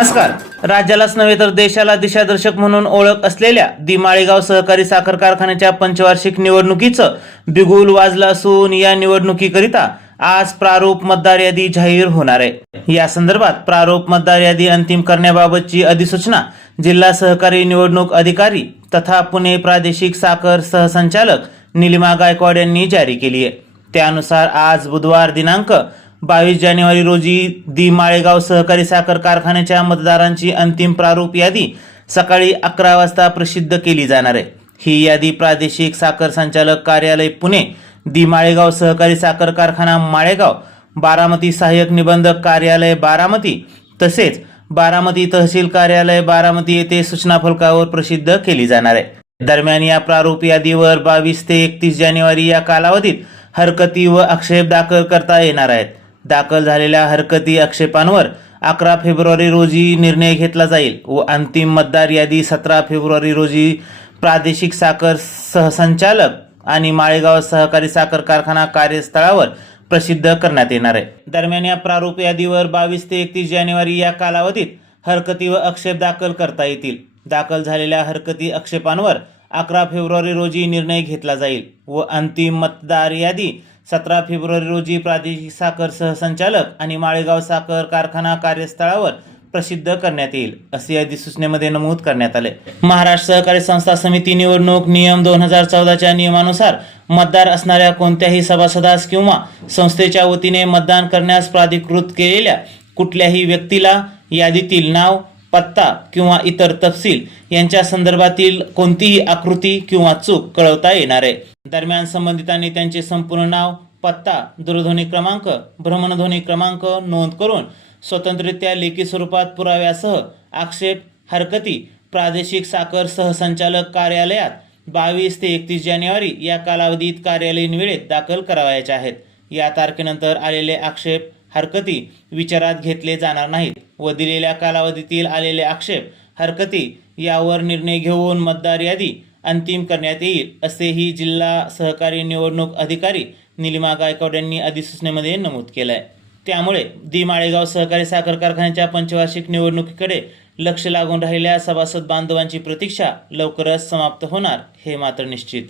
नमस्कार. राज्यालाच नव्हे तर देशाला दिशादर्शक म्हणून ओळख असलेल्या दिमाळेगाव सहकारी साखर कारखान्याच्या पंचवार्षिक निवडणुकीचं बिगुल वाजलं असून या निवडणुकीकरिता आज प्रारूप मतदार यादी जाहीर होणार आहे. या संदर्भात प्रारूप मतदार यादी अंतिम करण्याबाबतची अधिसूचना जिल्हा सहकारी निवडणूक अधिकारी तथा पुणे प्रादेशिक साखर सहसंचालक निलिमा गायकवाड यांनी जारी केली आहे. त्यानुसार आज बुधवार दिनांक बावीस जानेवारी रोजी दि माळेगाव सहकारी साखर कारखान्याच्या मतदारांची अंतिम प्रारूप यादी सकाळी अकरा वाजता प्रसिद्ध केली जाणार आहे. ही यादी प्रादेशिक साखर संचालक कार्यालय पुणे दि माळेगाव सहकारी साखर कारखाना माळेगाव बारामती सहाय्यक निबंधक कार्यालय बारामती तसेच बारामती तहसील कार्यालय बारामती येथे सूचना फलकावर प्रसिद्ध केली जाणार आहे. दरम्यान या प्रारूप यादीवर बावीस ते एकतीस जानेवारी या कालावधीत हरकती व आक्षेप दाखल करता येणार आहेत. दाखल झालेल्या हरकती आक्षेपांवर अकरा फेब्रुवारी रोजी निर्णय घेतला जाईल व अंतिम मतदार यादी सतरा फेब्रुवारी रोजी प्रादेशिक साखर सहसंचालक आणि माळेगाव सहकारी साखर कारखाना कार्यस्थळावर प्रसिद्ध करण्यात येणार आहे. दरम्यान या प्रारूप यादीवर बावीस ते एकतीस जानेवारी या कालावधीत हरकती व आक्षेप दाखल करता येतील. दाखल झालेल्या हरकती आक्षेपांवर अकरा फेब्रुवारी रोजी निर्णय घेतला जाईल व अंतिम मतदार यादी सतरा फेब्रुवारी रोजी प्रादेशिक साखर सहसंचालक आणि माळेगाव साखर कारखाना कार्यस्थळावर प्रसिद्ध करण्यात येईल असे या अधिसूचनेमध्ये नमूद करण्यात आले. महाराष्ट्र सहकारी संस्था समिती निवडणूक नियम दोन हजार चौदाच्या नियमानुसार मतदार असणाऱ्या कोणत्याही सभासदास किंवा संस्थेच्या वतीने मतदान करण्यास प्राधिकृत केलेल्या कुठल्याही व्यक्तीला यादीतील नाव पत्ता किंवा इतर तपशील यांच्या संदर्भातील कोणतीही आकृती किंवा चूक कळवता येणार आहे. दरम्यान संबंधितांनी त्यांचे संपूर्ण नाव पत्ता दूरध्वनी क्रमांक भ्रमणध्वनी क्रमांक नोंद करून स्वतंत्ररित्या लेखी स्वरूपात पुराव्यासह आक्षेप हरकती प्रादेशिक साखर सहसंचालक कार्यालयात बावीस ते एकतीस जानेवारी या कालावधीत कार्यालयीन वेळेत दाखल करावयाच्या आहेत. या तारखेनंतर आलेले आक्षेप हरकती विचारात घेतले जाणार नाहीत. व दिलेल्या कालावधीतील आलेले आक्षेप हरकती यावर निर्णय घेऊन मतदार यादी अंतिम करण्यात येईल असेही जिल्हा सहकारी निवडणूक अधिकारी निलिमा गायकवाड यांनी अधिसूचनेमध्ये नमूद केलं आहे त्यामुळे दी माळेगाव सहकारी साखर कारखान्याच्या पंचवार्षिक निवडणुकीकडे लक्ष लागून राहिलेल्या सभासद बांधवांची प्रतीक्षा लवकरच समाप्त होणार हे मात्र निश्चित.